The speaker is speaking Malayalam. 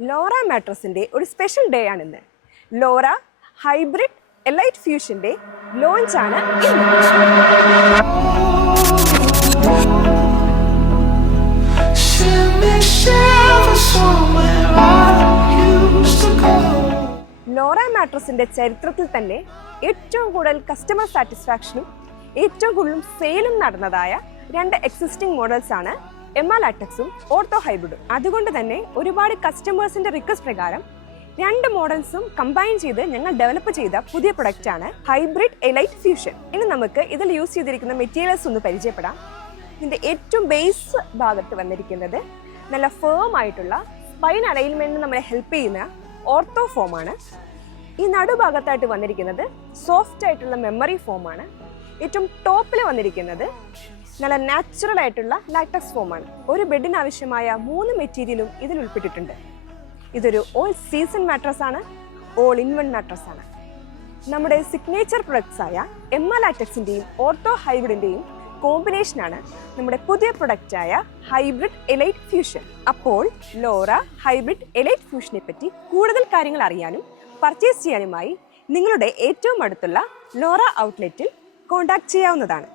ലോറ മാട്രസിൻ്റെ ഒരു സ്പെഷ്യൽ ഡേ ആണിന്ന്. ലോറ ഹൈബ്രിഡ് എലൈറ്റ് ഫ്യൂഷൻ്റെ ലോഞ്ചാണ് ലോറ മാട്രസിൻ്റെ ചരിത്രത്തിൽ തന്നെ ഏറ്റവും കൂടുതൽ കസ്റ്റമർ സാറ്റിസ്ഫാക്ഷനും ഏറ്റവും കൂടുതൽ സെയിലും നടന്നതായ രണ്ട് എക്സിസ്റ്റിംഗ് മോഡൽസ് ആണ് എമ്മ ലാറ്റക്സും ഓർത്തോ ഹൈബ്രിഡും. അതുകൊണ്ട് തന്നെ ഒരുപാട് കസ്റ്റമേഴ്സിന്റെ റിക്വസ്റ്റ് പ്രകാരം രണ്ട് മോഡൽസും കമ്പൈൻ ചെയ്ത് ഞങ്ങൾ ഡെവലപ്പ് ചെയ്ത പുതിയ പ്രൊഡക്റ്റ് ആണ് ഹൈബ്രിഡ് എലൈറ്റ് ഫ്യൂഷൻ. ഇനി നമുക്ക് ഇതിൽ യൂസ് ചെയ്തിരിക്കുന്ന മെറ്റീരിയൽസ് ഒന്ന് പരിചയപ്പെടാം. ഇതിന്റെ ഏറ്റവും ബേസ് ഭാഗത്ത് വന്നിരിക്കുന്നത് നല്ല ഫേം ആയിട്ടുള്ള സ്പൈൻ അലൈൻമെന്റിന് നമ്മളെ ഹെൽപ്പ് ചെയ്യുന്ന ഓർത്തോ ഫോമാണ്. ഈ നടുഭാഗത്തായിട്ട് വന്നിരിക്കുന്നത് സോഫ്റ്റ് ആയിട്ടുള്ള മെമ്മറി ഫോമാണ്. ഏറ്റവും ടോപ്പിൽ വന്നിരിക്കുന്നത് നല്ല നാച്ചുറൽ ആയിട്ടുള്ള ലാറ്റക്സ് ഫോമാണ്. ഒരു ബെഡിന് ആവശ്യമായ 3 മെറ്റീരിയലും ഇതിൽ ഉൾപ്പെട്ടിട്ടുണ്ട്. ഇതൊരു ഓൾ സീസൺ മാട്രസ് ആണ്, ഓൾ ഇൻ വൺ മാട്രസ് ആണ്. നമ്മുടെ സിഗ്നേച്ചർ പ്രൊഡക്ട്സ് ആയ എമ്മ ലാറ്റക്സിൻ്റെയും ഓർത്തോ ഹൈബ്രിഡിൻ്റെയും കോമ്പിനേഷനാണ് നമ്മുടെ പുതിയ പ്രൊഡക്റ്റായ ഹൈബ്രിഡ് എലൈറ്റ് ഫ്യൂഷൻ. അപ്പോൾ ലോറ ഹൈബ്രിഡ് എലൈറ്റ് ഫ്യൂഷനെ പറ്റി കൂടുതൽ കാര്യങ്ങൾ അറിയാനും പർച്ചേസ് ചെയ്യാനുമായി നിങ്ങളുടെ ഏറ്റവും അടുത്തുള്ള ലോറ ഔട്ട്ലെറ്റിൽ കോൺടാക്ട് ചെയ്യാവുന്നതാണ്.